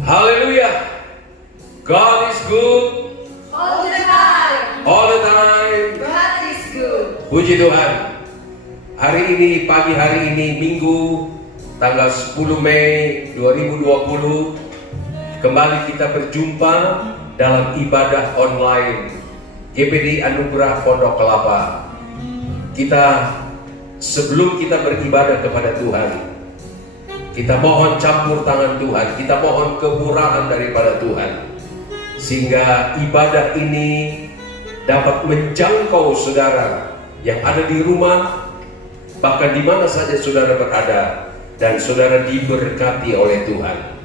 Haleluya. God is good. All the time. All the time. God is good. Puji Tuhan. Hari ini, pagi hari ini, Minggu, tanggal 10 Mei 2020, kembali kita berjumpa dalam ibadah online GPD Anugerah Pondok Kelapa. Sebelum kita beribadah kepada Tuhan, kita mohon campur tangan Tuhan, kita mohon kemurahan daripada Tuhan, sehingga ibadah ini dapat menjangkau saudara yang ada di rumah, bahkan di mana saja saudara berada, dan saudara diberkati oleh Tuhan.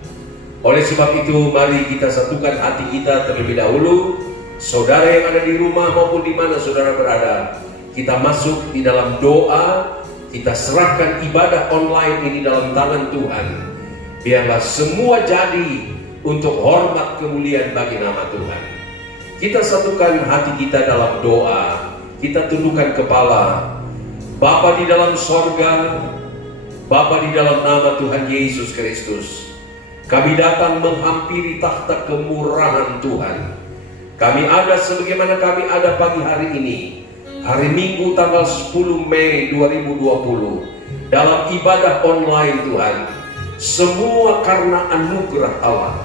Oleh sebab itu, mari kita satukan hati kita terlebih dahulu. Saudara yang ada di rumah maupun di mana saudara berada, kita masuk di dalam doa. Kita serahkan ibadah online ini dalam tangan Tuhan. Biarlah semua jadi untuk hormat kemuliaan bagi nama Tuhan. Kita satukan hati kita dalam doa. Kita tundukkan kepala. Bapa di dalam sorga, Bapa di dalam nama Tuhan Yesus Kristus, kami datang menghampiri takhta kemurahan Tuhan. Kami ada sebagaimana kami ada pagi hari ini, hari Minggu tanggal 10 Mei 2020, dalam ibadah online Tuhan. Semua karena anugerah Allah,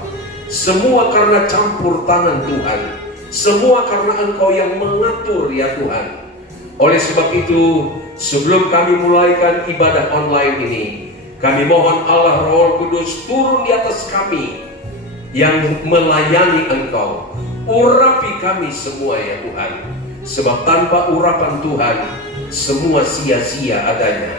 semua karena campur tangan Tuhan, semua karena Engkau yang mengatur ya Tuhan. Oleh sebab itu, sebelum kami mulaikan ibadah online ini, kami mohon Allah Roh Kudus turun di atas kami yang melayani Engkau. Urapi kami semua ya Tuhan. Sebab tanpa urapan Tuhan, semua sia-sia adanya.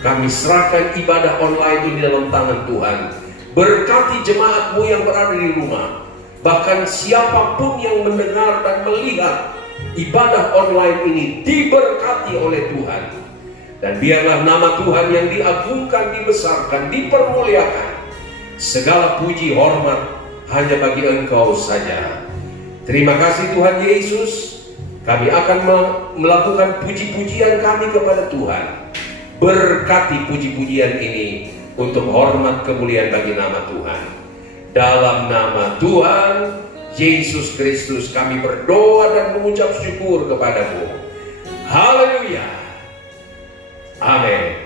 Kami serahkan ibadah online ini dalam tangan Tuhan. Berkati jemaat-Mu yang berada di rumah. Bahkan siapapun yang mendengar dan melihat ibadah online ini diberkati oleh Tuhan. Dan biarlah nama Tuhan yang diagungkan, dibesarkan, dipermuliakan. Segala puji hormat hanya bagi Engkau saja. Terima kasih Tuhan Yesus. Kami akan melakukan puji-pujian kami kepada Tuhan. Berkati puji-pujian ini untuk hormat kemuliaan bagi nama Tuhan. Dalam nama Tuhan Yesus Kristus kami berdoa dan mengucap syukur kepadamu. Haleluya. Amin.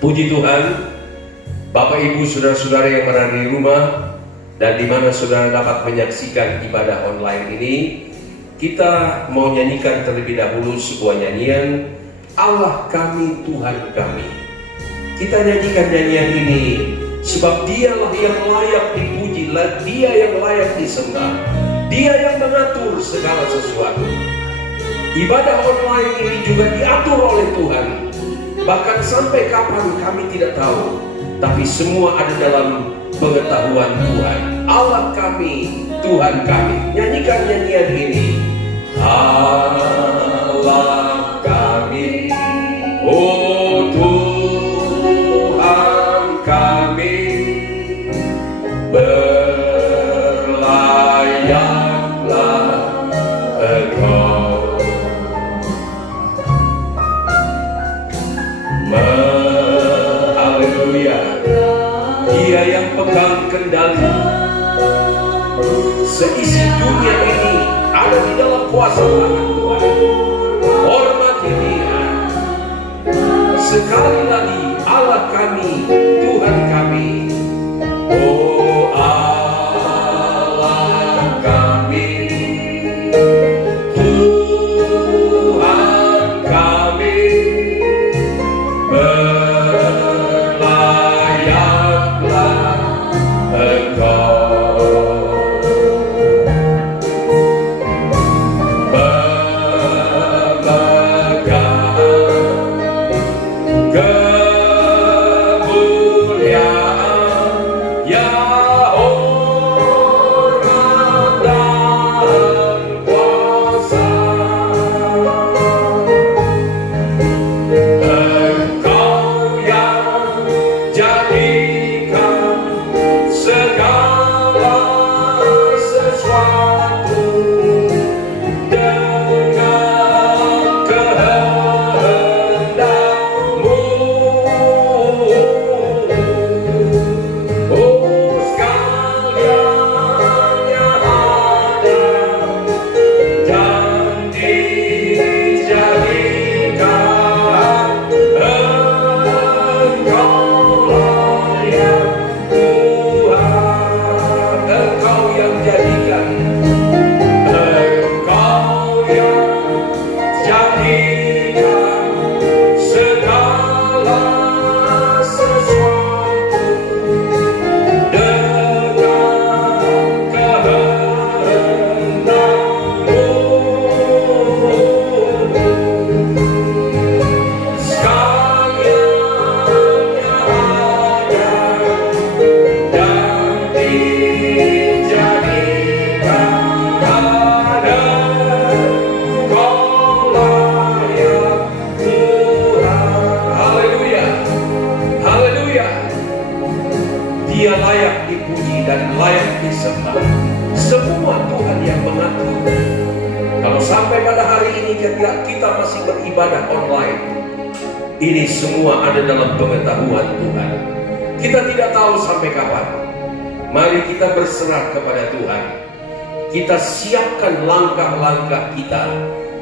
Puji Tuhan. Bapak Ibu saudara-saudara yang berada di rumah dan di mana saudara dapat menyaksikan ibadah online ini, kita mau nyanyikan terlebih dahulu sebuah nyanyian, Allah kami, Tuhan kami. Kita nyanyikan nyanyian ini sebab Dialah yang layak dipuji, Dia yang layak disembah, Dia yang mengatur segala sesuatu. Ibadah online ini juga diatur oleh Tuhan. Bahkan sampai kapan kami tidak tahu, tapi semua ada dalam pengetahuan Tuhan. Allah kami, Tuhan kami. Nyanyikan nyanyian ini. Allah kami, oh Tuhan kami, berlayaklah Engkau. Haleluya. Dia yang pegang kendali. Seisi dunia ini ada di dalam kuasa tangan Tuhan. Hormati Dia. Sekali lagi, Allah kami, Tuhan kami. Oh Allah kami, Tuhan kami, berlayaklah Engkau. Kemuliaan dan layak disembah. Semua Tuhan yang mengatur. Kalau sampai pada hari ini kita masih beribadah online, ini semua ada dalam pengetahuan Tuhan. Kita tidak tahu sampai kapan. Mari kita berserah kepada Tuhan. Kita siapkan langkah-langkah kita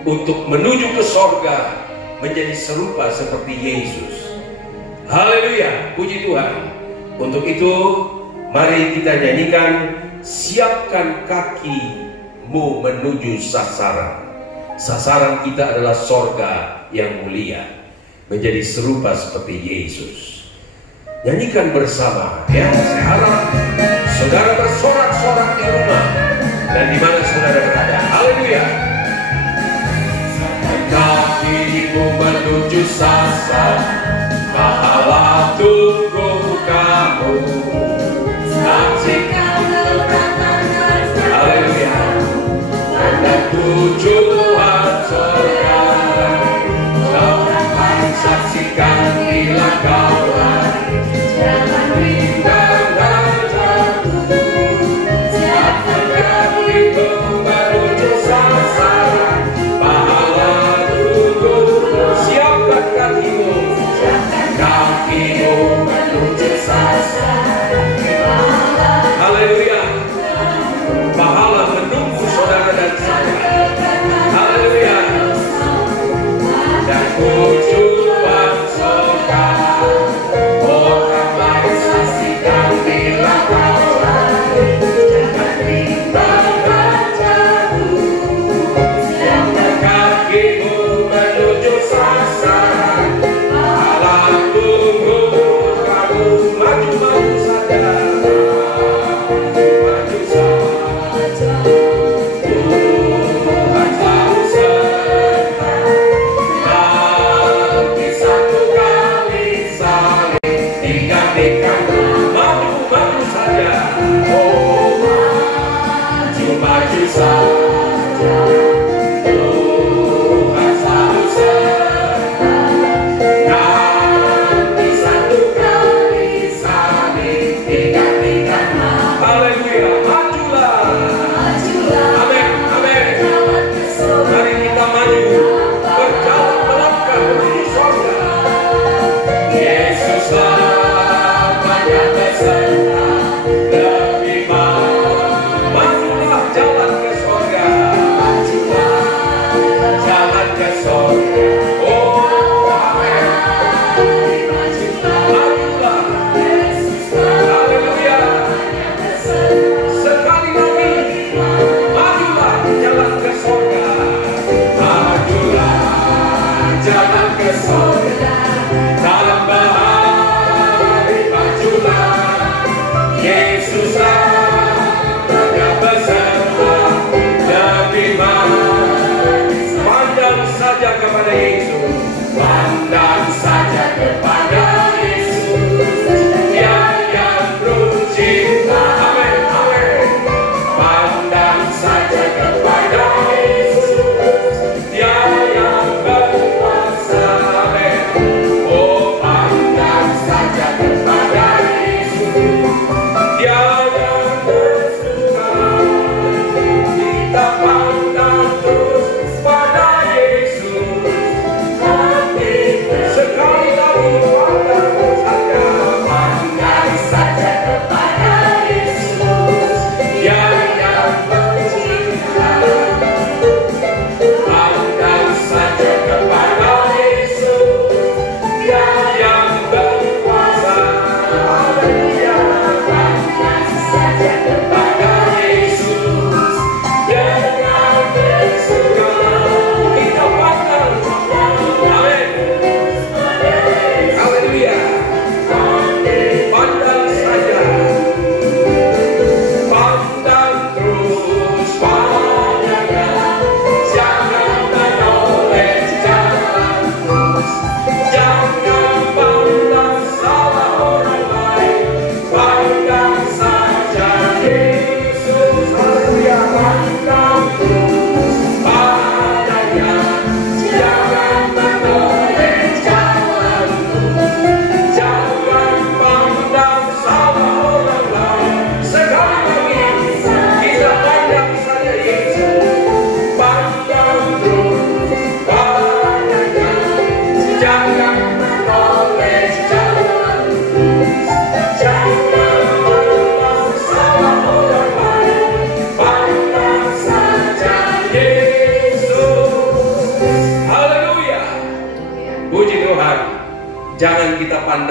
untuk menuju ke sorga, menjadi serupa seperti Yesus. Haleluya, puji Tuhan. Untuk itu, mari kita nyanyikan, siapkan kakimu menuju sasaran. Sasaran kita adalah sorga yang mulia, menjadi serupa seperti Yesus. Nyanyikan bersama, ya. Saya harap saudara bersorak-sorak di rumah dan di mana saudara berada. Haleluya. Kakimu menuju sasaran, pahala tunggu kamu. Saksikan kebenaran, haleluya, pada tujuan surga. Jangan saksikan bila kau lari, jangan bimbang dan jatuh. Siapkan kakimu menuju sasaran, pahala tunggu. Siapkan kakimu, kakimu menuju sasaran, haleluya. Pahala menunggu saudara dan saya. Haleluya. Dan tujuan surga, orang lain saksikan bila kau lari, jangan bimbang dan jatuh. Siapkan kakimu menuju sasaran, pahala tunggu kamu. Maju-maju saja, maju saja. Tuhan selalu serta, nanti satu kali saling digantikan. Maju-maju saja, oh maju-maju saja. Tuhan selalu serta, nanti satu kali saling digantikan. Haleluya, majulah. Amin, amin. Mari kita maju, berjalan melangkah menuju surga. Yesuslah banyak beserta, lebih majulah jalan ke surga. Jalan ke surga. Oh, amin. Majulah. Haleluya. Sekali lagi, majulah jalan ke surga. Majulah jalan ke surga. Dalam bahari majulah. Yesuslah banyak beserta, lebih manis. Pandang saja kepada Yesus. Pandang saja kepada Yesus. Dia yang penuh cinta. Amin, amin. Pandang saja kepada Yesus. Dia yang berkuasa. Amin. Oh, pandang saja kepada Yesus. Dia yang bersuka. Kita pandang terus pada Yesus. Sekali lagi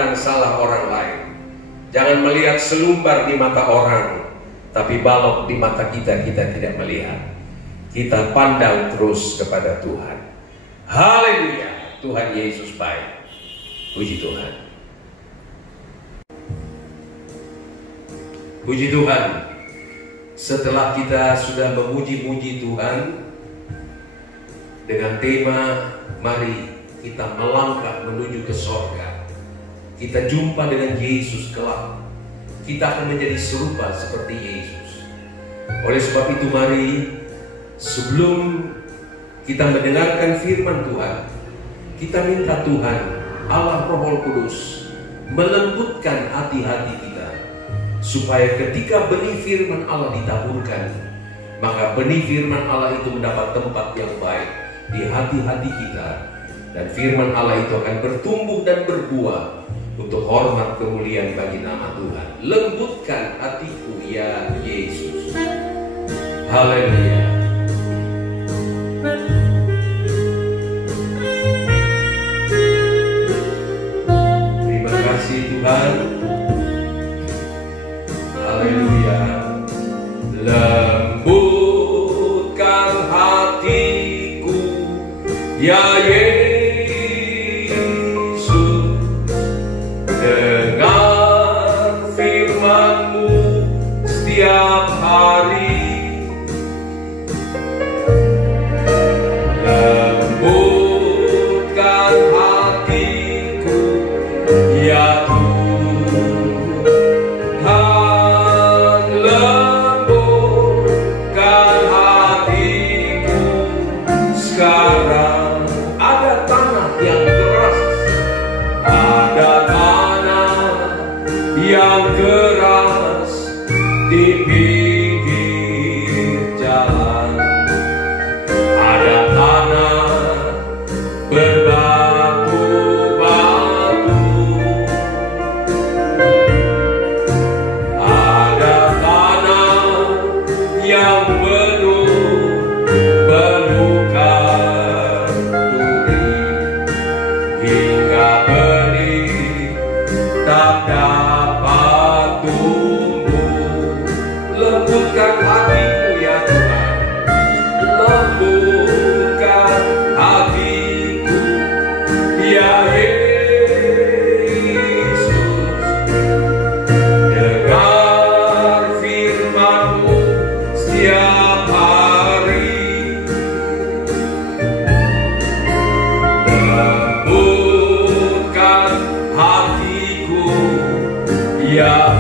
pandang salah orang lain. Jangan melihat selumbar di mata orang, tapi balok di mata kita tidak melihat. Kita pandang terus kepada Tuhan. Haleluya, Tuhan Yesus baik. Puji Tuhan. Puji Tuhan. Setelah kita sudah memuji-muji Tuhan dengan tema mari kita melangkah menuju ke sorga, kita jumpa dengan Yesus kelak, kita akan menjadi serupa seperti Yesus. Oleh sebab itu mari sebelum kita mendengarkan firman Tuhan, kita minta Tuhan Allah Roh Kudus melembutkan hati-hati kita, supaya ketika benih firman Allah ditaburkan, maka benih firman Allah itu mendapat tempat yang baik di hati-hati kita, dan firman Allah itu akan bertumbuh dan berbuah untuk hormat kemuliaan bagi nama Tuhan. Lembutkan hatiku ya Yesus. Haleluya. Terima kasih Tuhan. Haleluya. Lembutkan hatiku ya Yesus, dengan firman-Mu setiap hari. Lembutkan hatiku ya yang keras di pinggir jalan, ada tanah berbatu-batu, ada tanah yang penuh belukar duri, hingga benih tak dapat tumbuh. Lembutkan hatiku ya Tuhan, lembutkan hatiku ya Yesus, dengar firman-Mu setiap hari. Lembutkan hatiku ya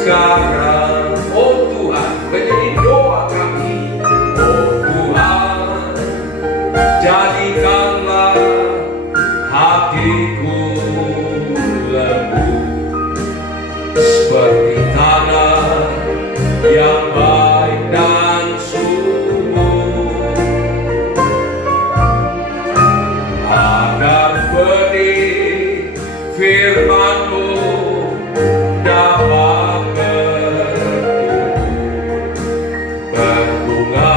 sekarang, oh Tuhan, menjadi doa kami. Oh Tuhan, jadikanlah hatiku lembut seperti tanah yang baik dan subur, agar benih firman-Mu dapat berbunga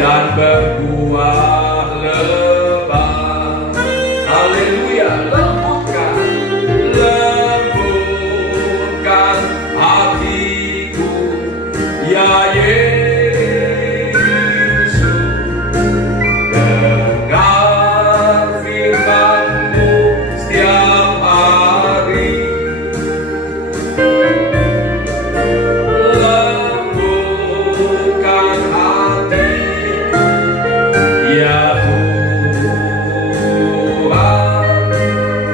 dan berbuah lebat. Haleluya. Lembutkan hatiku ya Yesus, dengar firman-Mu setiap hari. Lembutkan hatiku ya Tuhan,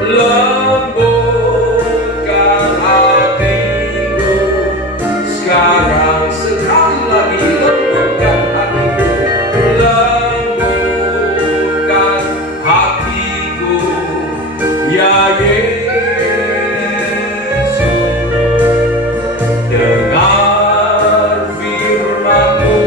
lembutkan hatiku sekarang. Sekali lagi, lembutkan hatiku, lembutkan hatiku ya Yesus, dengar firman-Mu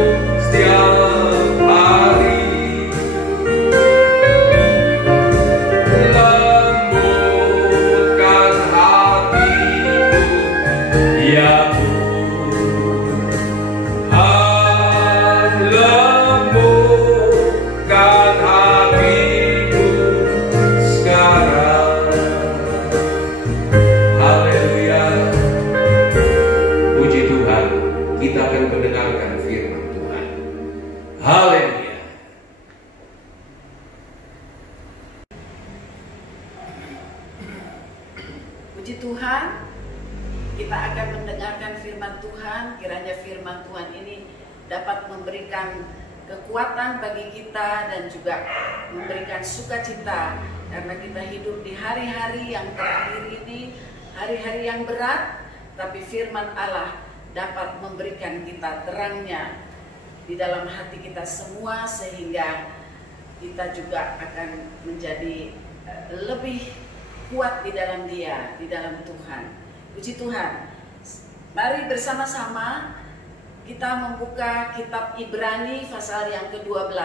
dapat memberikan kekuatan bagi kita dan juga memberikan sukacita karena kita hidup di hari-hari yang terakhir ini, hari-hari yang berat, tapi firman Allah dapat memberikan kita terangnya di dalam hati kita semua sehingga kita juga akan menjadi lebih kuat di dalam Dia, di dalam Tuhan. Puji Tuhan. Mari bersama-sama kita membuka kitab Ibrani pasal yang ke-12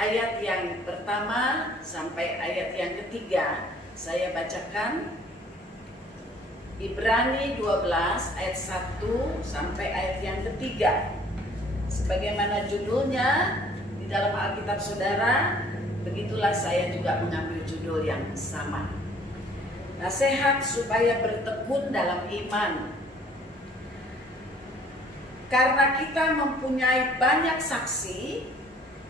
ayat yang pertama sampai ayat yang ketiga. Saya bacakan Ibrani 12 ayat 1 sampai ayat yang ketiga. Sebagaimana judulnya di dalam Alkitab saudara, begitulah saya juga mengambil judul yang sama. Nasihat supaya bertekun dalam iman. Karena kita mempunyai banyak saksi,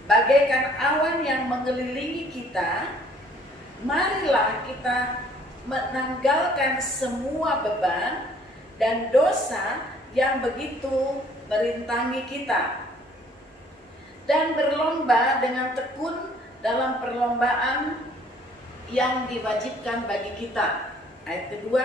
bagaikan awan yang mengelilingi kita, marilah kita menanggalkan semua beban dan dosa yang begitu merintangi kita, dan berlomba dengan tekun dalam perlombaan yang diwajibkan bagi kita. Ayat kedua,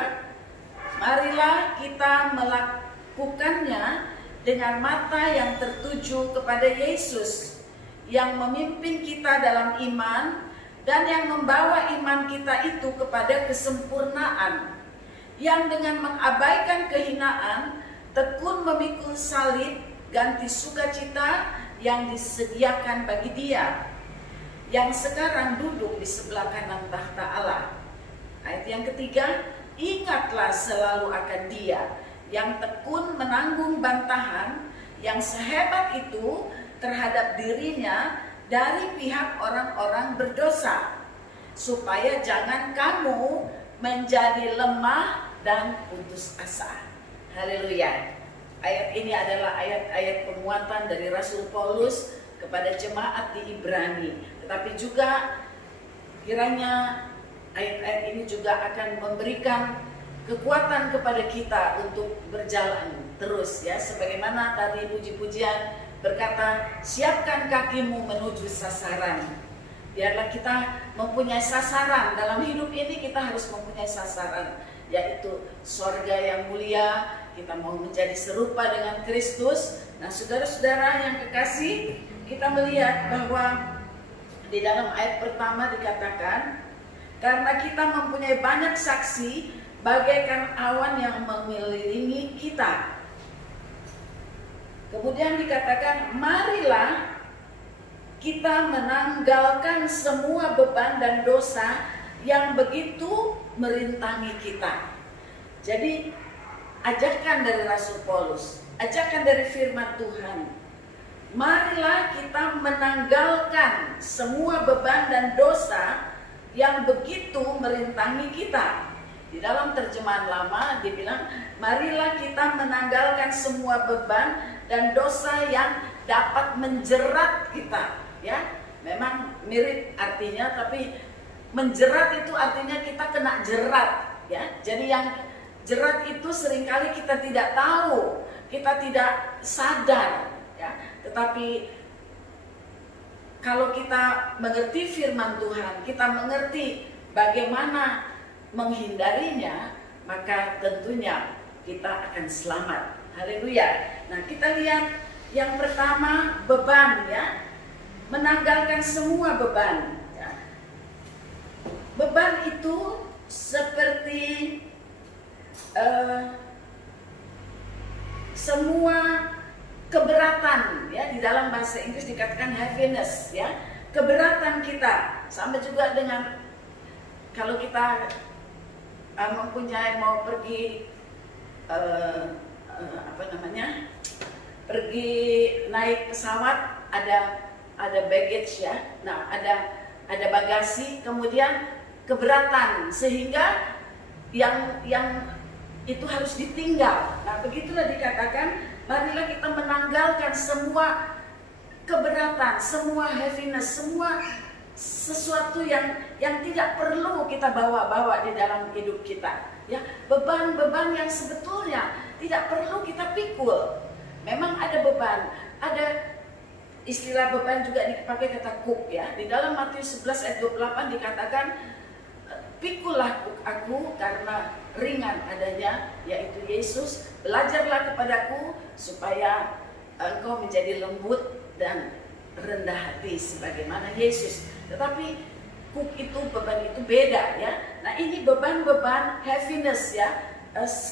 marilah kita melakukannya dengan mata yang tertuju kepada Yesus yang memimpin kita dalam iman dan yang membawa iman kita itu kepada kesempurnaan, yang dengan mengabaikan kehinaan tekun memikul salib ganti sukacita yang disediakan bagi Dia yang sekarang duduk di sebelah kanan tahta Allah. Ayat yang ketiga, ingatlah selalu akan Dia yang tekun menanggung bantahan yang sehebat itu terhadap dirinya dari pihak orang-orang berdosa, supaya jangan kamu menjadi lemah dan putus asa. Haleluya. Ayat ini adalah ayat-ayat penguatan dari Rasul Paulus kepada jemaat di Ibrani. Tetapi juga kiranya ayat-ayat ini juga akan memberikan kekuatan kepada kita untuk berjalan terus, ya, sebagaimana tadi puji-pujian berkata, siapkan kakimu menuju sasaran. Biarlah kita mempunyai sasaran dalam hidup ini. Kita harus mempunyai sasaran, yaitu sorga yang mulia. Kita mau menjadi serupa dengan Kristus. Nah, saudara-saudara yang kekasih, kita melihat bahwa di dalam ayat pertama dikatakan, karena kita mempunyai banyak saksi bagaikan awan yang mengelilingi kita. Kemudian dikatakan, marilah kita menanggalkan semua beban dan dosa yang begitu merintangi kita. Jadi ajakan dari Rasul Paulus, ajakan dari firman Tuhan, marilah kita menanggalkan semua beban dan dosa yang begitu merintangi kita. Di dalam terjemahan lama dibilang, marilah kita menanggalkan semua beban dan dosa yang dapat menjerat kita. Ya, memang mirip artinya, tapi menjerat itu artinya kita kena jerat. Ya, jadi yang jerat itu seringkali kita tidak tahu, kita tidak sadar. Ya, tetapi kalau kita mengerti firman Tuhan, kita mengerti bagaimana menghindarinya, maka tentunya kita akan selamat. Haleluya. Nah, kita lihat yang pertama, beban, ya. Menanggalkan semua beban, ya. Beban itu seperti semua keberatan, ya. Di dalam bahasa Inggris dikatakan heaviness, ya. Keberatan kita, sama juga dengan kalau kita mempunyai mau pergi pergi naik pesawat, ada baggage, ya. Nah, ada bagasi, kemudian keberatan sehingga yang itu harus ditinggal. Nah, begitulah dikatakan, marilah kita menanggalkan semua keberatan, semua heaviness, semua sesuatu yang tidak perlu kita bawa-bawa di dalam hidup kita, ya. Beban-beban yang sebetulnya tidak perlu kita pikul. Memang ada beban, ada istilah beban juga dipakai kata kuk ya. Di dalam Matius 11 ayat 28 dikatakan, pikulah kuk aku karena ringan adanya, yaitu Yesus. Belajarlah kepadaku supaya engkau menjadi lembut dan rendah hati sebagaimana Yesus. Tetapi kuk itu, beban itu beda ya. Nah ini beban-beban heaviness ya,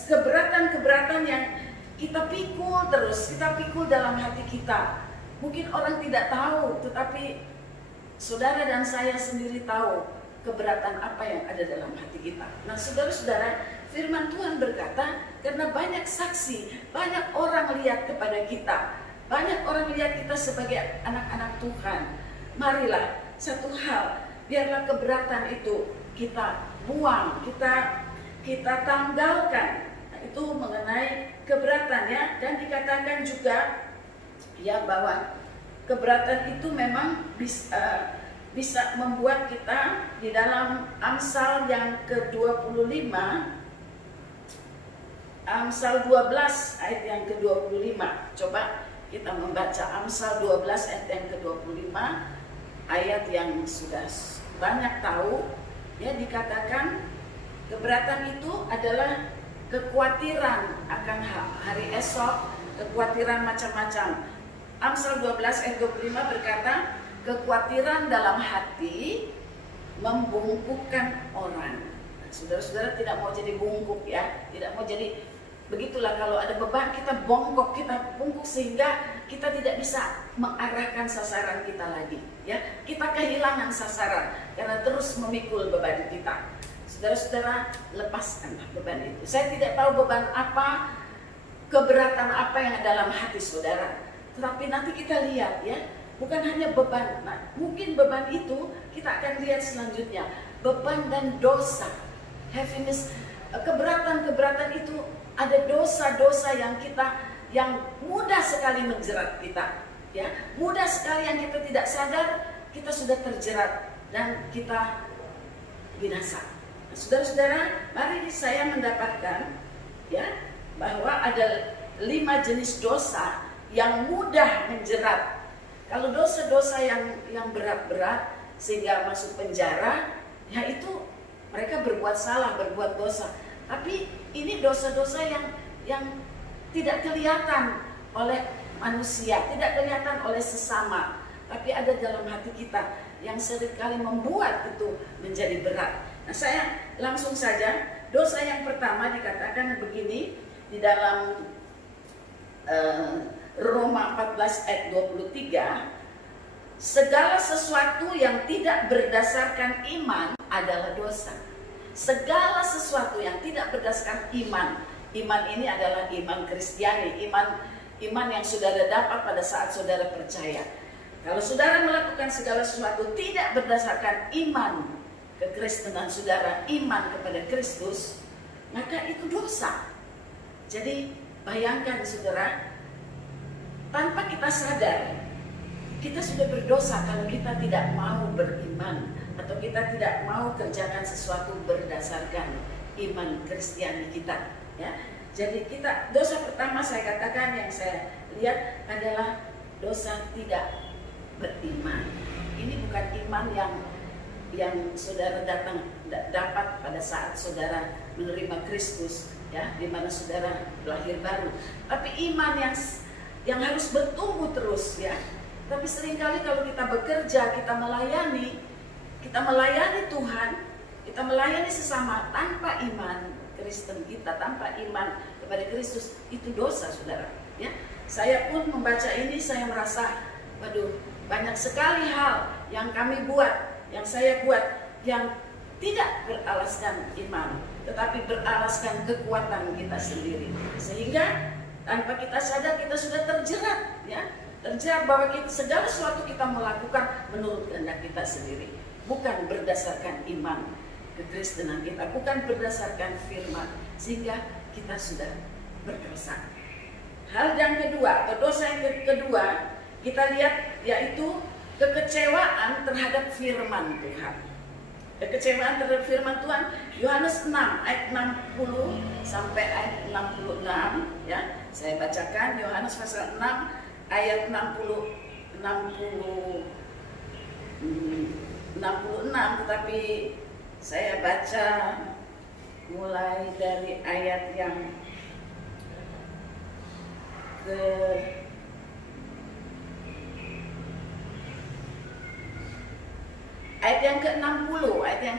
keberatan-keberatan yang kita pikul terus, kita pikul dalam hati kita. Mungkin orang tidak tahu, tetapi saudara dan saya sendiri tahu keberatan apa yang ada dalam hati kita. Nah saudara-saudara, firman Tuhan berkata, karena banyak saksi, banyak orang lihat kepada kita, banyak orang lihat kita sebagai anak-anak Tuhan. Marilah satu hal, biarlah keberatan itu kita buang, kita tanggalkan. Nah, itu mengenai keberatan ya. Dan dikatakan juga ya bahwa keberatan itu memang bisa membuat kita di dalam Amsal yang ke-25, Amsal 12 ayat yang ke-25. Coba kita membaca Amsal 12 ayat yang ke-25, ayat yang sudah banyak tahu ya. Dikatakan keberatan itu adalah kekhawatiran akan hari esok, kekhawatiran macam-macam. Amsal 12 ayat 25 berkata, kekhawatiran dalam hati membungkukkan orang. Nah, saudara-saudara tidak mau jadi bungkuk ya, tidak mau jadi begitulah. Kalau ada beban kita bongkok, kita bungkuk sehingga kita tidak bisa mengarahkan sasaran kita lagi ya. Kita kehilangan sasaran karena terus memikul beban kita. Saudara-saudara, lepaskan beban itu. Saya tidak tahu beban apa, keberatan apa yang ada dalam hati saudara. Tetapi nanti kita lihat ya, bukan hanya beban. Nah, mungkin beban itu kita akan lihat selanjutnya. Beban dan dosa, heaviness, keberatan-keberatan itu ada dosa-dosa yang mudah sekali menjerat kita. Ya, mudah sekali yang kita tidak sadar kita sudah terjerat dan kita binasa. Nah, saudara-saudara, mari saya mendapatkan ya bahwa ada 5 jenis dosa yang mudah menjerat. Kalau dosa-dosa yang berat-berat sehingga masuk penjara, ya itu mereka berbuat salah, berbuat dosa. Tapi ini dosa-dosa yang tidak kelihatan oleh manusia, tidak kelihatan oleh sesama, tapi ada dalam hati kita yang seringkali membuat itu menjadi berat. Nah, saya langsung saja, dosa yang pertama dikatakan begini di dalam Roma 14 ayat 23, segala sesuatu yang tidak berdasarkan iman adalah dosa. Segala sesuatu yang tidak berdasarkan iman. Iman ini adalah iman Kristiani, iman yang saudara dapat pada saat saudara percaya. Kalau saudara melakukan segala sesuatu tidak berdasarkan iman kekristenan saudara, iman kepada Kristus, maka itu dosa. Jadi bayangkan saudara, tanpa kita sadar, kita sudah berdosa kalau kita tidak mau beriman atau kita tidak mau kerjakan sesuatu berdasarkan iman Kristiani kita. Ya, jadi dosa pertama saya katakan yang saya lihat adalah dosa tidak beriman. Ini bukan iman yang saudara dapat pada saat saudara menerima Kristus, ya, di mana saudara lahir baru. Tapi iman yang harus bertumbuh terus, ya. Tapi seringkali kalau kita bekerja, kita melayani Tuhan, kita melayani sesama tanpa iman Kristen kita, tanpa iman kepada Kristus, itu dosa, saudara. Ya, saya pun membaca ini, saya merasa, waduh, banyak sekali hal yang saya buat yang tidak beralaskan iman, tetapi beralaskan kekuatan kita sendiri, sehingga tanpa kita sadar kita sudah terjerat, ya, terjerat bahwa segala sesuatu kita melakukan menurut kehendak kita sendiri, bukan berdasarkan iman kekristenan kita, bukan berdasarkan firman, sehingga kita sudah berdosa. Hal yang kedua, atau dosa yang kedua, kita lihat yaitu kekecewaan terhadap firman Tuhan. Kekecewaan terhadap firman Tuhan, Yohanes 6 ayat 60 sampai ayat 66, ya. Saya bacakan Yohanes pasal 6 ayat 66, tetapi saya baca mulai dari ayat yang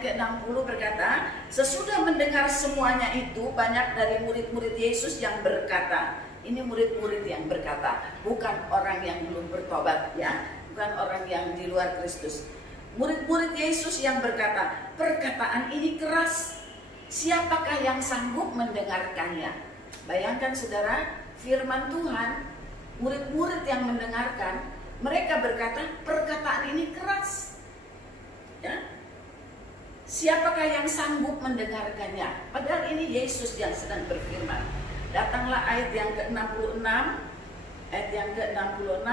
ke-60 berkata, sesudah mendengar semuanya itu, banyak dari murid-murid Yesus yang berkata, ini murid-murid yang berkata, bukan orang yang belum bertobat, ya, bukan orang yang di luar Kristus. Murid-murid Yesus yang berkata, perkataan ini keras, siapakah yang sanggup mendengarkannya? Bayangkan saudara, firman Tuhan, murid-murid yang mendengarkan, mereka berkata, perkataan ini keras. Ya. Siapakah yang sanggup mendengarkannya? Padahal ini Yesus yang sedang berfirman. Datanglah ayat yang ke-66. Ayat yang ke-66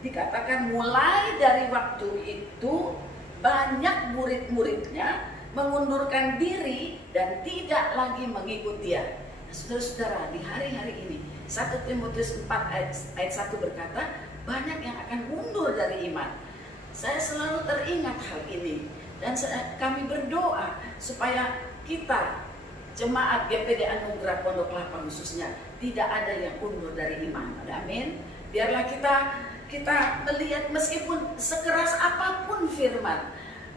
dikatakan, mulai dari waktu itu banyak murid-muridnya mengundurkan diri dan tidak lagi mengikut dia. Nah, saudara-saudara, di hari-hari ini 1 Timotius 4 ayat 1 berkata, banyak yang akan mundur dari iman. Saya selalu teringat hal ini, dan kami berdoa supaya kita, jemaat GPD Anugerah Pondok Kelapa khususnya, tidak ada yang mundur dari iman. Amin. Biarlah kita melihat meskipun sekeras apapun firman,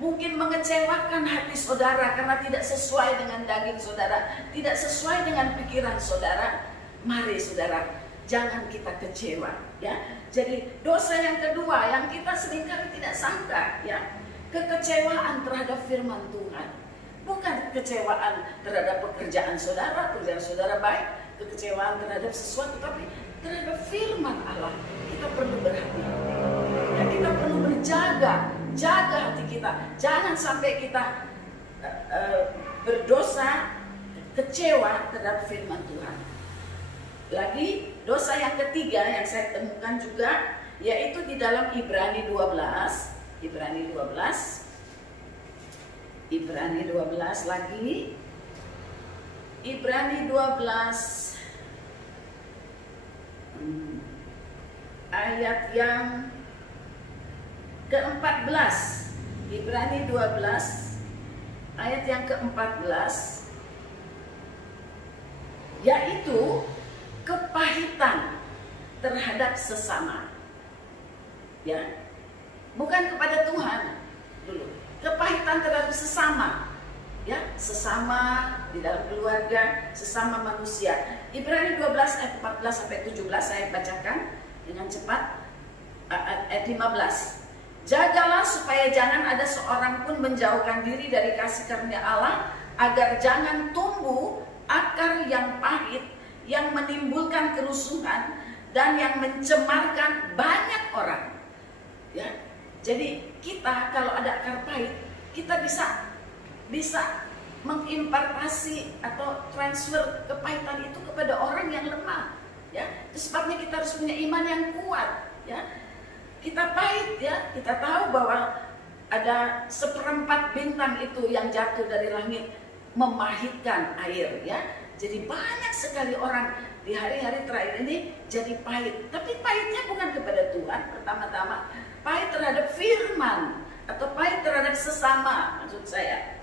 mungkin mengecewakan hati saudara karena tidak sesuai dengan daging saudara, tidak sesuai dengan pikiran saudara. Mari saudara, jangan kita kecewa, ya. Jadi dosa yang kedua yang kita seringkali tidak sangka, ya, kekecewaan terhadap firman Tuhan. Bukan kekecewaan terhadap pekerjaan saudara baik, kekecewaan terhadap sesuatu, tapi terhadap firman Allah. Kita perlu berhati-hati, ya, kita perlu jaga hati kita. Jangan sampai kita berdosa, kecewa terhadap firman Tuhan. Lagi dosa yang ketiga yang saya temukan juga, yaitu di dalam Ibrani 12 lagi. Ibrani 12 ayat yang ke-14. Ibrani 12 ayat yang ke-14, yaitu kepahitan terhadap sesama. Ya. Bukan kepada Tuhan dulu. Kepahitan terhadap sesama. Ya, sesama di dalam keluarga, sesama manusia. Ibrani 12 ayat 14 sampai 17 saya bacakan dengan cepat. Ayat 15. Jagalah supaya jangan ada seorang pun menjauhkan diri dari kasih karunia Allah, agar jangan tumbuh akar yang pahit yang menimbulkan kerusuhan dan yang mencemarkan banyak orang. Ya. Jadi kita kalau ada akar pahit, kita bisa mengimpartasi atau transfer kepahitan itu kepada orang yang lemah. Ya, sebabnya kita harus punya iman yang kuat. Ya, kita pahit, ya, kita tahu bahwa ada 1/4 bintang itu yang jatuh dari langit memahitkan air. Ya, jadi banyak sekali orang di hari-hari terakhir ini jadi pahit. Tapi pahitnya bukan kepada Tuhan pertama-tama. Pahit terhadap firman atau pahit terhadap sesama, maksud saya.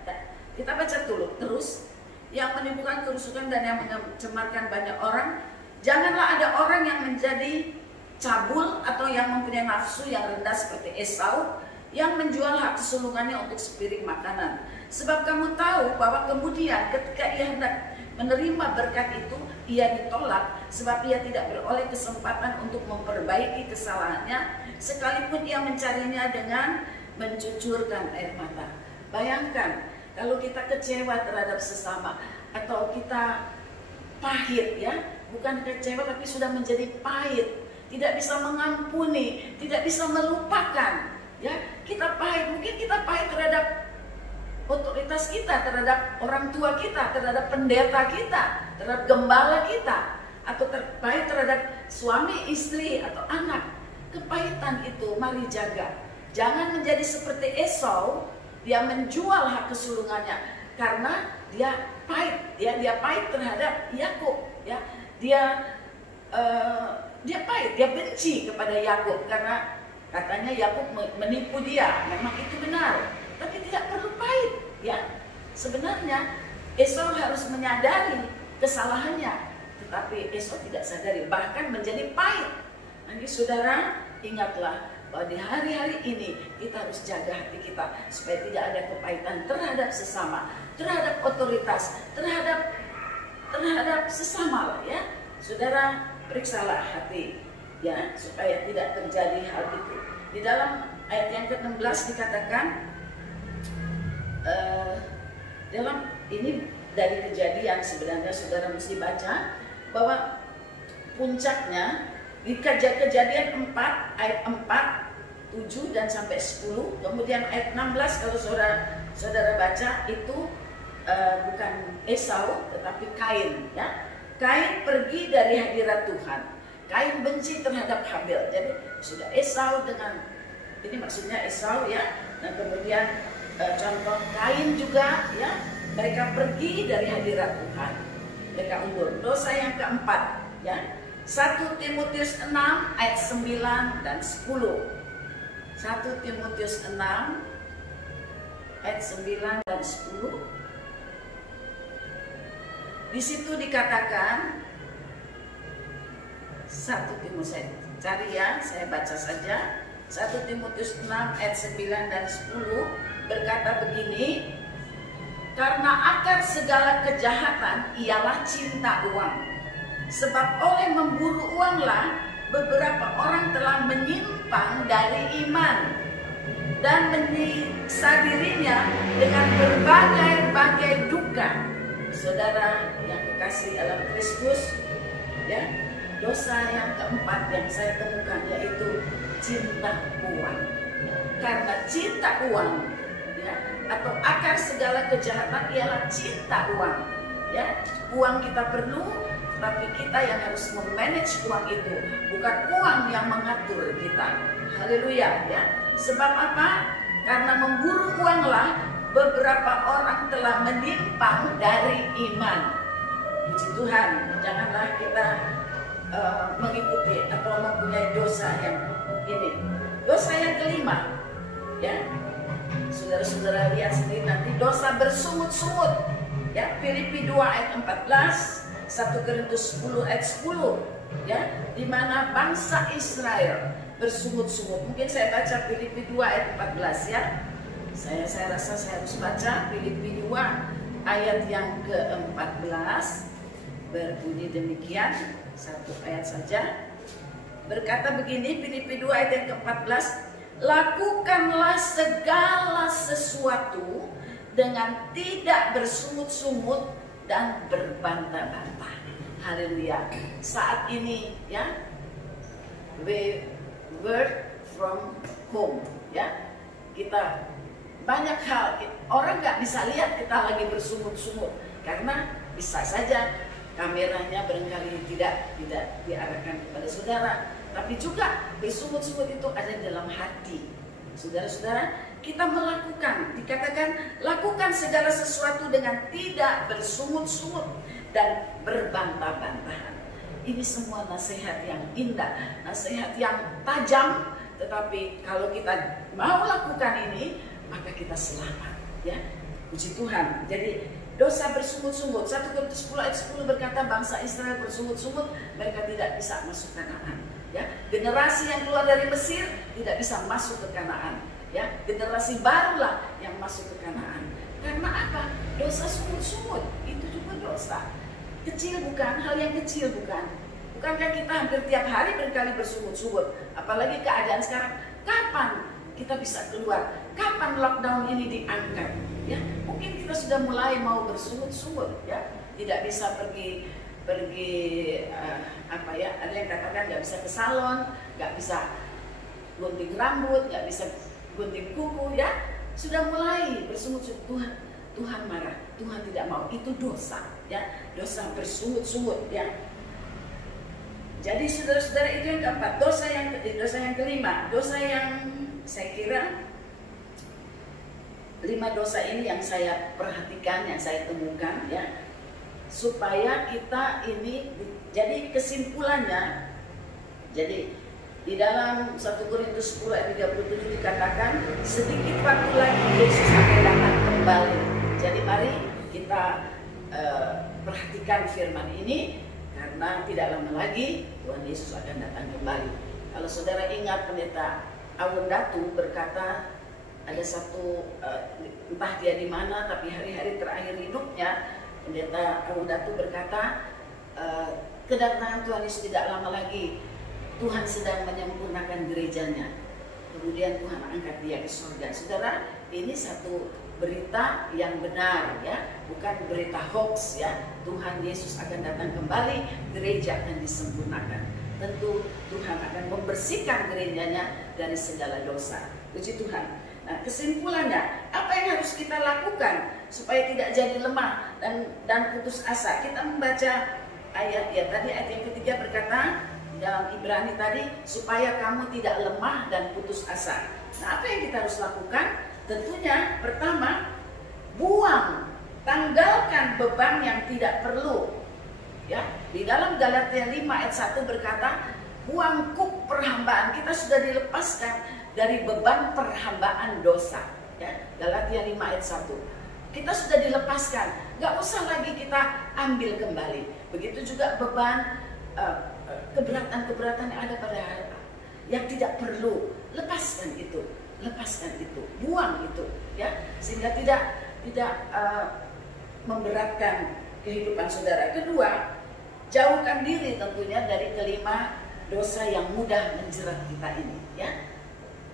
Kita baca dulu terus. Yang menimbulkan kerusuhan dan yang mencemarkan banyak orang. Janganlah ada orang yang menjadi cabul atau yang mempunyai nafsu yang rendah seperti Esau, yang menjual hak kesulungannya untuk sepiring makanan. Sebab kamu tahu bahwa kemudian ketika ia hendak menerima berkat itu, ia ditolak sebab ia tidak beroleh kesempatan untuk memperbaiki kesalahannya, sekalipun ia mencarinya dengan mencucurkan air mata. Bayangkan kalau kita kecewa terhadap sesama atau kita pahit, ya, bukan kecewa tapi sudah menjadi pahit, tidak bisa mengampuni, tidak bisa melupakan, ya, kita pahit. Mungkin kita pahit terhadap otoritas kita, terhadap orang tua kita, terhadap pendeta kita, terhadap gembala kita, atau pahit terhadap suami, istri, atau anak. Kepahitan itu mari jaga. Jangan menjadi seperti Esau, dia menjual hak kesulungannya karena dia pahit, dia pahit terhadap Yakub, ya. Dia dia pahit, dia benci kepada Yakub karena katanya Yakub menipu dia. Memang itu benar, tapi tidak perlu pahit, ya. Sebenarnya Esau harus menyadari kesalahannya, tetapi Esau tidak sadari, bahkan menjadi pahit. Nanti saudara, ingatlah bahwa di hari-hari ini kita harus jaga hati kita supaya tidak ada kepahitan terhadap sesama, terhadap otoritas, terhadap sesama lah, ya. Saudara, periksalah hati, ya, supaya tidak terjadi hal itu. Di dalam ayat yang ke-16 dikatakan, dalam ini dari Kejadian, sebenarnya saudara mesti baca bahwa puncaknya di Kejadian 4 ayat 4, 7 dan sampai 10. Kemudian ayat 16 kalau saudara baca itu bukan Esau tetapi Kain, ya. Kain pergi dari hadirat Tuhan. Kain benci terhadap Habil. Jadi sudah Esau dengan ini maksudnya Esau, ya. Dan kemudian contoh Kain juga, ya. Mereka pergi dari hadirat Tuhan. Mereka undur. Dosa yang keempat, ya. 1 Timotius 6 ayat 9 dan 10. 1 Timotius 6 ayat 9 dan 10. Di situ dikatakan 1 Timotius, saya cari ya, saya baca saja. 1 Timotius 6 ayat 9 dan 10 berkata begini, karena akar segala kejahatan ialah cinta uang. Sebab oleh memburu uanglah beberapa orang telah menyimpang dari iman dan menyiksa dirinya dengan berbagai-bagai duka. Saudara yang kekasih dalam Kristus, ya, dosa yang keempat yang saya temukan yaitu cinta uang. Karena cinta uang, ya, atau akar segala kejahatan ialah cinta uang, ya. Uang kita perlu, tapi kita yang harus memanage uang itu, bukan uang yang mengatur kita. Haleluya, ya. Sebab apa? Karena memburu uanglah beberapa orang telah menyimpang dari iman. Puji Tuhan, janganlah kita mengikuti atau mempunyai dosa yang ini. Dosa yang kelima, ya. Saudara-saudara lihat sendiri nanti, dosa bersungut-sungut, ya. Filipi 2 ayat 14, 1 Korintus 10 ayat 10, ya, di mana bangsa Israel bersungut-sungut. Mungkin saya baca Filipi 2 ayat 14, ya. Saya rasa saya harus baca Filipi 2 ayat yang ke-14. Berbunyi demikian, satu ayat saja. Berkata begini, Filipi 2 ayat yang ke-14, lakukanlah segala sesuatu dengan tidak bersungut-sungut dan berbantah-bantah. Haleluya. Saat ini, ya, we work from home, ya. Kita banyak hal, orang nggak bisa lihat kita lagi bersungut-sungut karena bisa saja kameranya barangkali tidak diarahkan kepada saudara, tapi juga bersungut-sungut itu ada dalam hati. Saudara-saudara, kita melakukan, dikatakan lakukan segala sesuatu dengan tidak bersungut-sungut dan berbantah-bantahan. Ini semua nasihat yang indah, nasihat yang tajam, tetapi kalau kita mau lakukan ini, maka kita selamat, ya. Puji Tuhan. Jadi dosa bersungut-sungut. 1 Korintus 10 ayat 10 berkata bangsa Israel bersungut-sungut, mereka tidak bisa masuk Kanaan, ya. Generasi yang keluar dari Mesir tidak bisa masuk ke Kanaan, ya. Generasi barulah yang masuk ke Kanaan. Karena apa? Dosa sungut-sungut itu juga dosa. Kecil bukan, hal yang kecil bukan. Bukankah kita hampir tiap hari berkali bersungut-sungut? Apalagi keadaan sekarang. Kapan kita bisa keluar? Kapan lockdown ini diangkat? Ya, mungkin kita sudah mulai mau bersungut-sungut, ya. Tidak bisa pergi apa ya? Ada yang katakan nggak bisa ke salon, nggak bisa gunting rambut, nggak bisa gunting kuku, ya. Sudah mulai bersungut-sungut. Tuhan marah, Tuhan tidak mau. Itu dosa, ya. Dosa bersungut-sungut, ya. Jadi saudara-saudara, itu yang keempat. Dosa yang kelima, dosa yang saya kira 5 dosa ini yang saya perhatikan, yang saya temukan, ya, supaya kita ini, jadi kesimpulannya Jadi di dalam 1 Korintus 10 ayat 37 dikatakan sedikit waktu lagi Yesus akan datang kembali. Jadi mari kita perhatikan firman ini, karena tidak lama lagi Tuhan Yesus akan datang kembali. Kalau saudara ingat pendeta Awundatu berkata, ada satu entah dia di mana, tapi hari-hari terakhir hidupnya pendeta Awundatu berkata, kedatangan Tuhan Yesus tidak lama lagi. Tuhan sedang menyempurnakan gerejanya. Kemudian Tuhan angkat dia ke surga. Saudara, ini satu berita yang benar ya, bukan berita hoax ya. Tuhan Yesus akan datang kembali, gereja akan disempurnakan. Tentu Tuhan akan membersihkan gerejanya dari segala dosa. Puji Tuhan. Nah, kesimpulannya, apa yang harus kita lakukan supaya tidak jadi lemah dan putus asa? Kita membaca ayat ya, tadi ayat yang ketiga berkata dalam Ibrani tadi, supaya kamu tidak lemah dan putus asa. Nah, apa yang kita harus lakukan? Tentunya pertama, tanggalkan beban yang tidak perlu. Ya, di dalam Galatia 5 ayat 1 berkata, buang kuk perhambaan. Kita sudah dilepaskan dari beban perhambaan dosa. Ya, Galatia 5 ayat 1. Kita sudah dilepaskan, nggak usah lagi kita ambil kembali. Begitu juga beban keberatan-keberatan yang ada pada yang tidak perlu, lepaskan itu, buang itu, ya, sehingga tidak memberatkan kehidupan saudara. Kedua, jauhkan diri tentunya dari kelima dosa yang mudah menjerat kita ini, ya.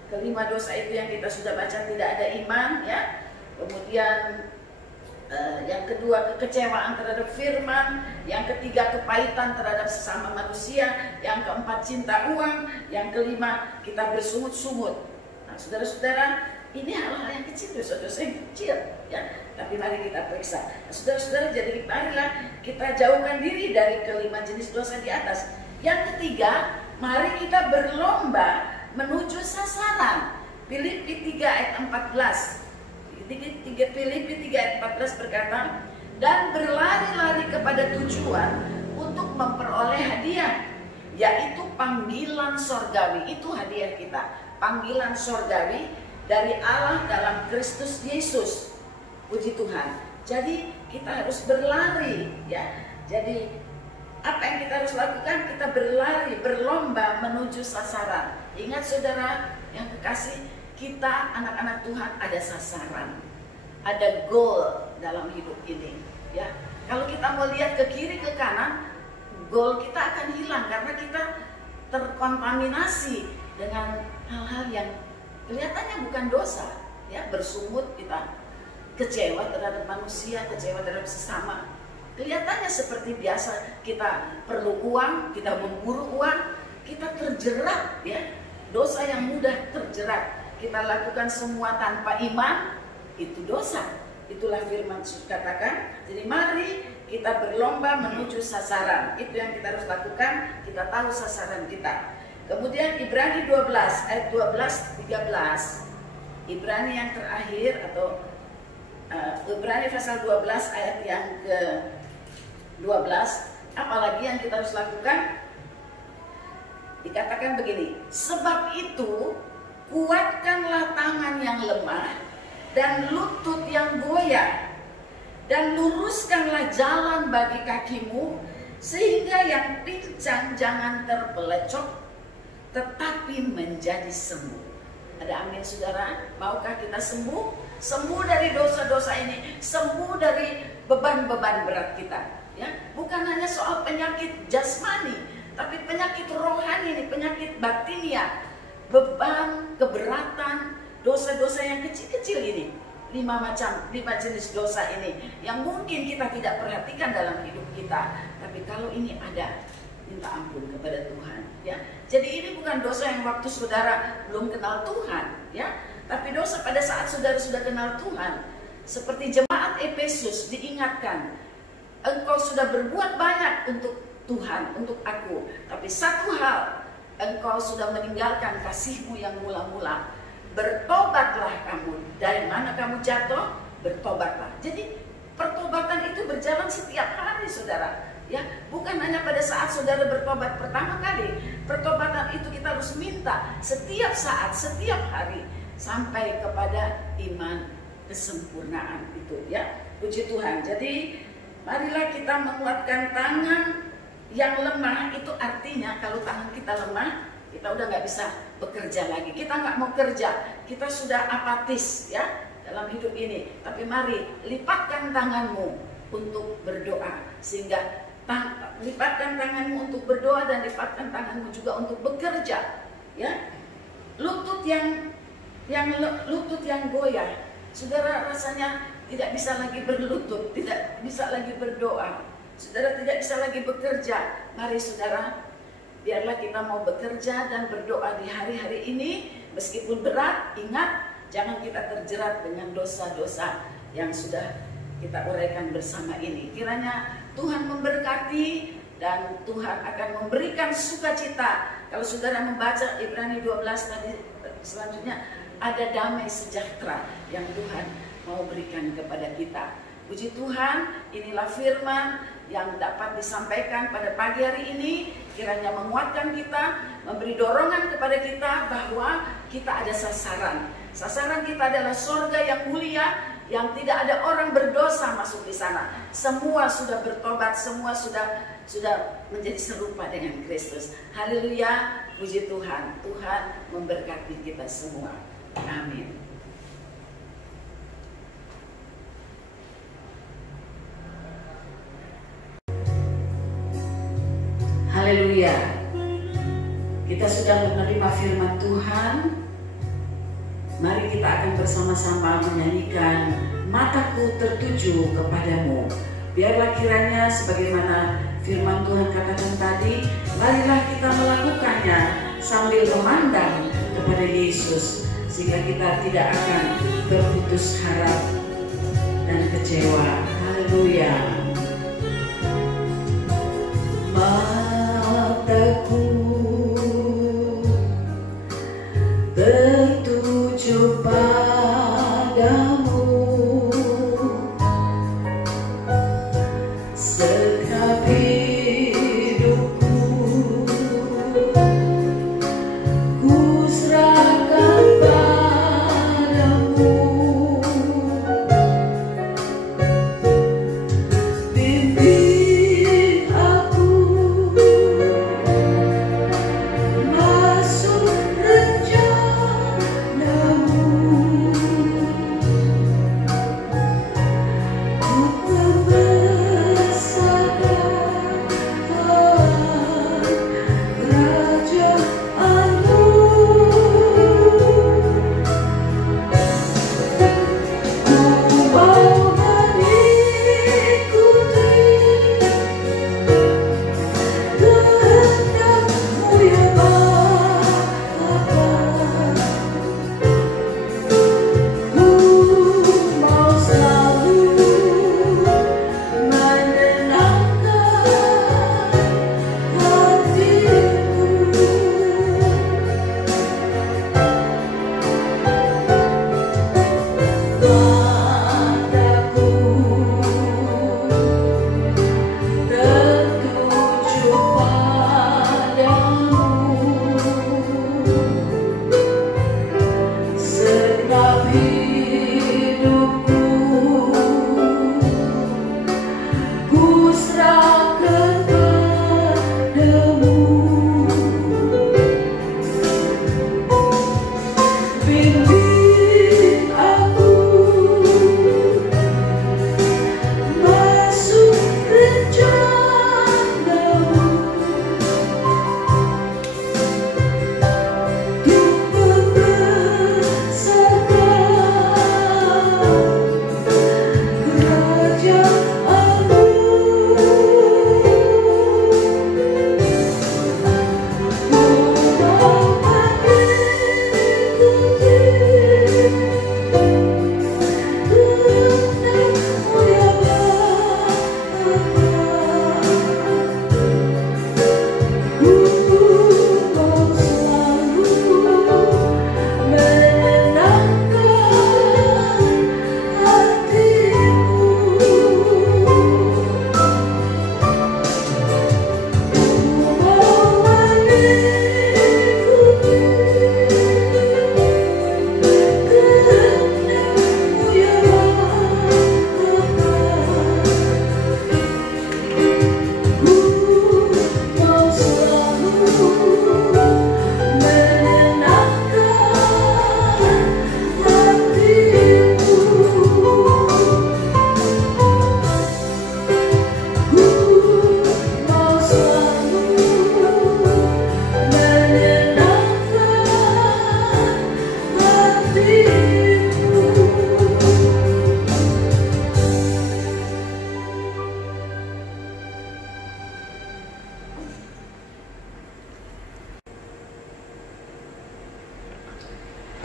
Kelima dosa itu yang kita sudah baca, tidak ada iman, ya. Kemudian yang kedua, kekecewaan terhadap firman. Yang ketiga, kepahitan terhadap sesama manusia. Yang keempat, cinta uang. Yang kelima, kita bersungut-sungut. Nah, saudara-saudara, ini hal-hal yang kecil, dosa-dosa yang kecil, ya. Tapi mari kita periksa. Nah, saudara-saudara, jadi marilah kita jauhkan diri dari kelima jenis dosa di atas. Yang ketiga, mari kita berlomba menuju sasaran. Filipi 3 ayat 14. Filipi 3 ayat 14 berkata, dan berlari-lari kepada tujuan untuk memperoleh hadiah, yaitu panggilan sorgawi. Itu hadiah kita, panggilan sorgawi dari Allah dalam Kristus Yesus. Puji Tuhan. Jadi kita harus berlari, ya. Jadi apa yang kita harus lakukan? Kita berlari, berlomba menuju sasaran. Ingat saudara yang kekasih, kita anak-anak Tuhan ada sasaran, ada goal dalam hidup ini, ya. Kalau kita mau lihat ke kiri ke kanan, goal kita akan hilang karena kita terkontaminasi dengan hal-hal yang kelihatannya bukan dosa, ya. Bersungut, kita kecewa terhadap manusia, kecewa terhadap sesama. Kelihatannya seperti biasa, kita perlu uang, kita memburu uang, kita terjerat, ya. Dosa yang mudah terjerat. Kita lakukan semua tanpa iman, itu dosa. Itulah firman katakan. Jadi mari kita berlomba menuju sasaran. Itu yang kita harus lakukan. Kita tahu sasaran kita. Kemudian Ibrani 12 ayat 12-13. Ibrani yang terakhir atau Ibrani pasal 12 ayat yang ke-12. Apalagi yang kita harus lakukan? Dikatakan begini, sebab itu kuatkanlah tangan yang lemah dan lutut yang goyah, dan luruskanlah jalan bagi kakimu, sehingga yang pincang jangan terpelecok, tetapi menjadi sembuh. Ada amin saudara? Maukah kita sembuh? Sembuh dari dosa-dosa ini, sembuh dari beban-beban berat kita, ya. Bukan hanya soal penyakit jasmani, tapi penyakit rohani ini, penyakit batinia. Beban, keberatan, dosa-dosa yang kecil-kecil ini, 5 jenis dosa ini yang mungkin kita tidak perhatikan dalam hidup kita, tapi kalau ini ada, minta ampun kepada Tuhan, ya. Jadi ini bukan dosa yang waktu saudara belum kenal Tuhan, ya, tapi dosa pada saat saudara sudah kenal Tuhan. Seperti jemaat Efesus diingatkan, engkau sudah berbuat banyak untuk Tuhan, untuk aku, tapi satu hal, engkau sudah meninggalkan kasihmu yang mula-mula. Bertobatlah kamu. Dari mana kamu jatuh? Bertobatlah. Jadi pertobatan itu berjalan setiap hari saudara. ya. Bukan hanya pada saat saudara bertobat pertama kali. Pertobatan itu kita harus minta setiap saat, setiap hari, sampai kepada iman kesempurnaan itu, ya. Puji Tuhan. Jadi marilah kita menguatkan tangan yang lemah. Itu artinya kalau tangan kita lemah, kita udah nggak bisa bekerja lagi. Kita nggak mau kerja, kita sudah apatis, ya, dalam hidup ini. Tapi mari lipatkan tanganmu untuk berdoa, sehingga lipatkan tanganmu untuk berdoa dan lipatkan tanganmu juga untuk bekerja, ya. Lutut yang goyah, saudara rasanya tidak bisa lagi berlutut, tidak bisa lagi berdoa, saudara tidak bisa lagi bekerja. Mari saudara, biarlah kita mau bekerja dan berdoa di hari-hari ini. Meskipun berat, ingat, jangan kita terjerat dengan dosa-dosa yang sudah kita uraikan bersama ini. Kiranya Tuhan memberkati dan Tuhan akan memberikan sukacita. Kalau saudara membaca Ibrani 12 tadi, selanjutnya ada damai sejahtera yang Tuhan mau berikan kepada kita. Puji Tuhan, inilah firman yang dapat disampaikan pada pagi hari ini. Kiranya menguatkan kita, memberi dorongan kepada kita bahwa kita ada sasaran. Sasaran kita adalah surga yang mulia, yang tidak ada orang berdosa masuk di sana. Semua sudah bertobat, semua sudah menjadi serupa dengan Kristus. Haleluya, puji Tuhan. Tuhan memberkati kita semua. Amin. Haleluya. Kita sudah menerima firman Tuhan. Mari kita akan bersama-sama menyanyikan Mataku Tertuju Kepadamu. Biarlah kiranya sebagaimana firman Tuhan katakan tadi, marilah kita melakukannya sambil memandang kepada Yesus, sehingga kita tidak akan berputus harap dan kecewa. Haleluya. Mataku tertuju padamu, sekap hidupku ku serahkan padamu. Bimbing aku masuk rencanamu.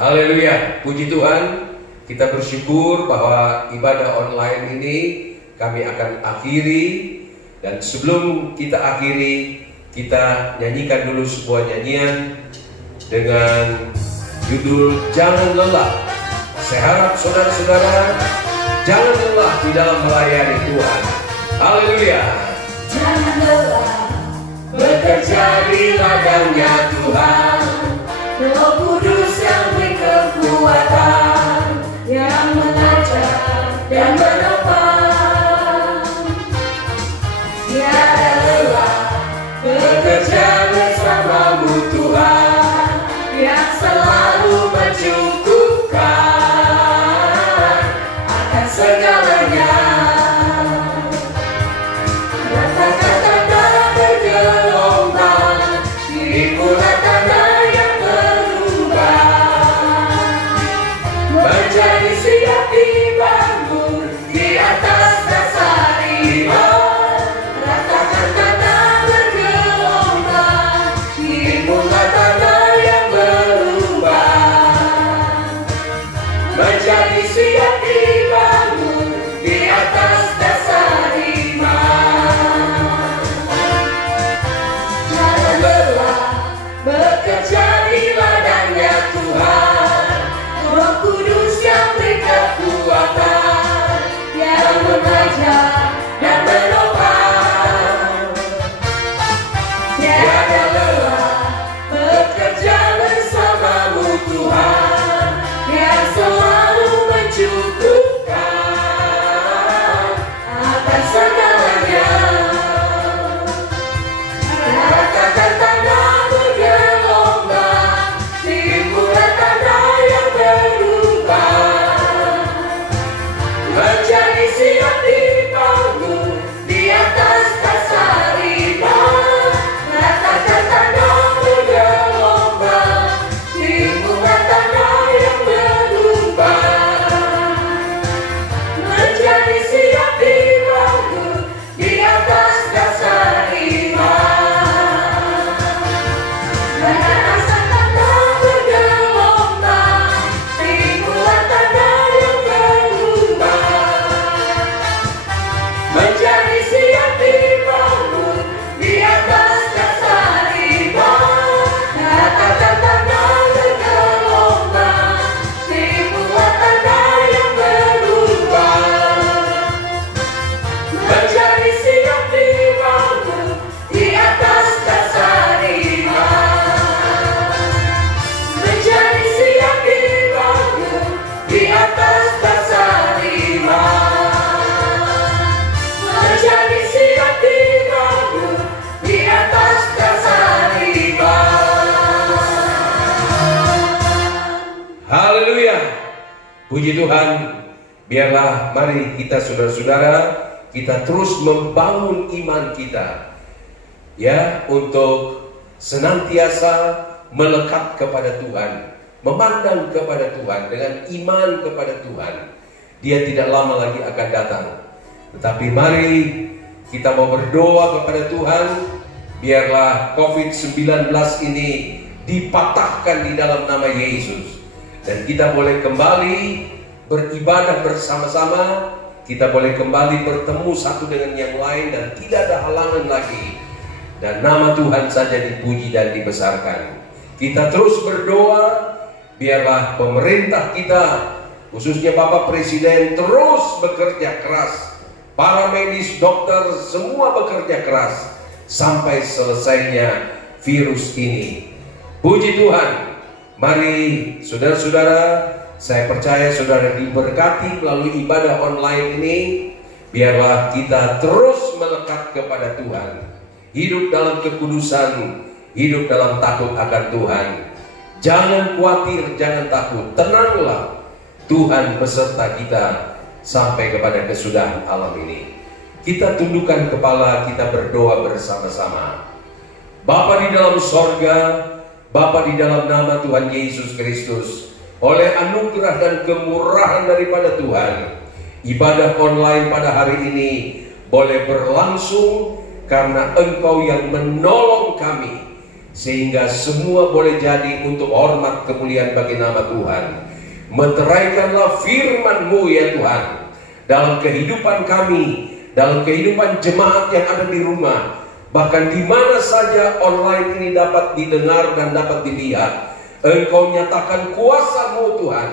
Haleluya, puji Tuhan. Kita bersyukur bahwa ibadah online ini kami akan akhiri. Dan sebelum kita akhiri, kita nyanyikan dulu sebuah nyanyian dengan judul Jangan Lelah. Saya harap saudara-saudara jangan lelah di dalam melayani Tuhan. Haleluya. Jangan lelah bekerja di ladangnya Tuhan. Roh Kudus yang beri kekuatan, yang mengajar dan menopang. Tiada lelah bekerja bersamamu Tuhan, yang selalu mencukupkan akan segalanya. Ratakan tanda bergelombang, dirimulah tanda yang berubah, menjadi siap dibangun di atas dasar iman. Ratakan tanda bergelombang, dirimulah tanda yang berubah, menjadi siap dibangun di atas dasar iman. Jangan lelah bekerja di ladangnya Tuhan. Roh Kudus yang beri kekuatan, yang mengajar dan menopang. Tiada lelah bekerja bersamamu Tuhan, yang selalu mencukupkan akan segalanya. Ratakan tanda bergelombang, dirimulah tanda yang berubah, menjadi siap dibangun di atas dasar iman. Ratakan tanda bergelombang, dirimulah tanda yang berubah, menjadi siap dibangun di atas dasar iman. Ratakan tanda bergelombang, dirimulah tanda yang berubah, menjadi siap dibangun di atas dasar iman. Ratakan tanda bergelombang, dirimulah tanda yang berubah, menjadi siap dibangun di atas dasar iman. Menjadi siap dibangun di atas dasar iman. Menjadi siap dibangun di atas dasar iman. Haleluya. Puji Tuhan. Biarlah mari kita saudara-saudara, kita terus membangun iman kita, ya, untuk senantiasa melekat kepada Tuhan, memandang kepada Tuhan dengan iman kepada Tuhan. Dia tidak lama lagi akan datang. Tetapi mari kita mau berdoa kepada Tuhan, biarlah COVID-19 ini dipatahkan di dalam nama Yesus, dan kita boleh kembali beribadah bersama-sama. Kita boleh kembali bertemu satu dengan yang lain dan tidak ada halangan lagi, dan nama Tuhan saja dipuji dan dibesarkan. Kita terus berdoa, biarlah pemerintah kita, khususnya Bapak Presiden, terus bekerja keras. Para medis, dokter, semua bekerja keras sampai selesainya virus ini. Puji Tuhan. Mari saudara-saudara, saya percaya saudara diberkati melalui ibadah online ini. Biarlah kita terus melekat kepada Tuhan, hidup dalam kekudusan, hidup dalam takut akan Tuhan. Jangan khawatir, jangan takut, tenanglah. Tuhan beserta kita sampai kepada kesudahan alam ini. Kita tundukkan kepala, kita berdoa bersama-sama. Bapa di dalam sorga, Bapa di dalam nama Tuhan Yesus Kristus, oleh anugerah dan kemurahan daripada Tuhan, ibadah online pada hari ini boleh berlangsung karena Engkau yang menolong kami, sehingga semua boleh jadi untuk hormat kemuliaan bagi nama Tuhan. Meteraikanlah firman-Mu ya Tuhan dalam kehidupan kami, dalam kehidupan jemaat yang ada di rumah, bahkan di mana saja online ini dapat didengar dan dapat dilihat. Engkau nyatakan kuasa-Mu Tuhan,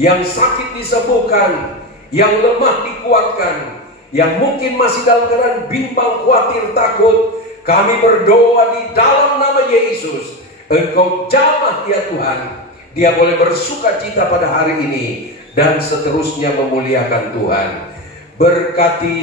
yang sakit disembuhkan, yang lemah dikuatkan, yang mungkin masih dalam keadaan bimbang, khawatir, takut. Kami berdoa di dalam nama Yesus, Engkau jamah ya Tuhan, dia boleh bersuka cita pada hari ini dan seterusnya memuliakan Tuhan. Berkati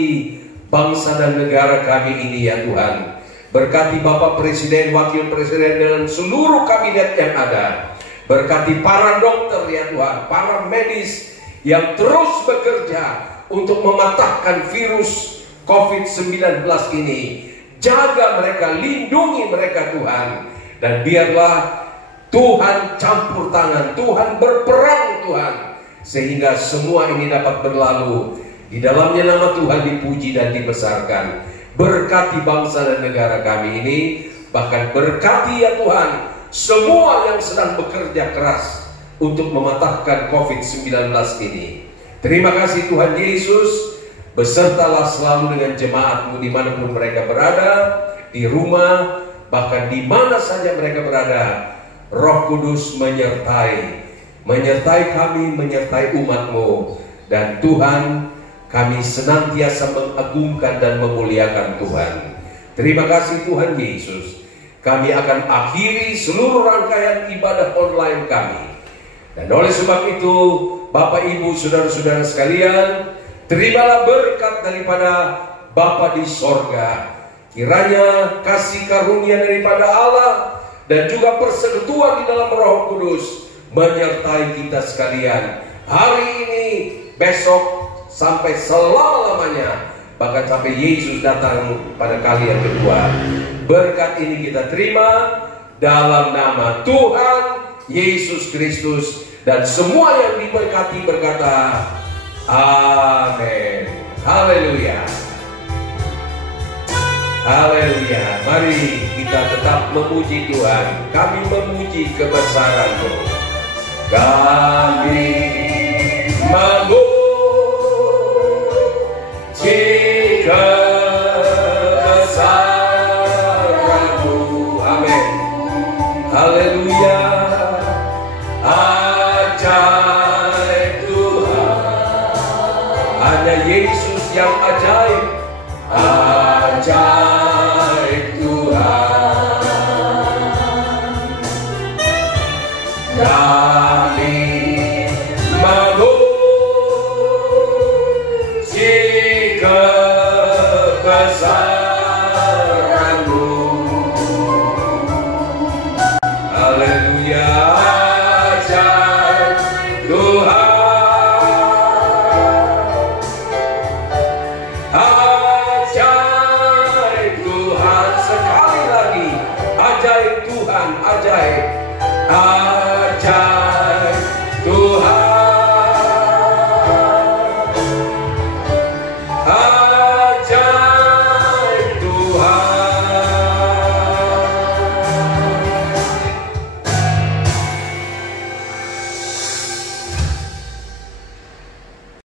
bangsa dan negara kami ini ya Tuhan. Berkati Bapak Presiden, Wakil Presiden dan seluruh kabinet yang ada. Berkati para dokter ya Tuhan, para medis yang terus bekerja untuk mematahkan virus COVID-19 ini. Jaga mereka, lindungi mereka Tuhan. Dan biarlah Tuhan campur tangan, Tuhan berperang Tuhan, sehingga semua ini dapat berlalu. Di dalamnya nama Tuhan dipuji dan dibesarkan. Berkati bangsa dan negara kami ini. Bahkan berkati ya Tuhan semua yang sedang bekerja keras untuk mematahkan COVID-19 ini. Terima kasih Tuhan Yesus. Besertalah selalu dengan jemaat-Mu dimanapun mereka berada, di rumah, bahkan di mana saja mereka berada. Roh Kudus menyertai kami, menyertai umat-Mu. Dan Tuhan, kami senantiasa mengagungkan dan memuliakan Tuhan. Terima kasih Tuhan Yesus. Kami akan akhiri seluruh rangkaian ibadah online kami. Dan oleh sebab itu, Bapak Ibu, saudara-saudara sekalian, terimalah berkat daripada Bapa di sorga. Kiranya kasih karunia daripada Allah dan juga persekutuan di dalam Roh Kudus menyertai kita sekalian hari ini, besok, sampai selama-lamanya, bahkan sampai Yesus datang pada kali yang kedua. Berkat ini kita terima dalam nama Tuhan Yesus Kristus, dan semua yang diberkati berkata amin. Haleluya. Haleluya. Mari kita tetap memuji Tuhan. Kami memuji kebesaran-Mu. Kami memuji kebesaran-Mu. Amin. Haleluya. Ajaib Tuhan. Hanya Yesus yang ajaib. Ajaib Tuhan. Kami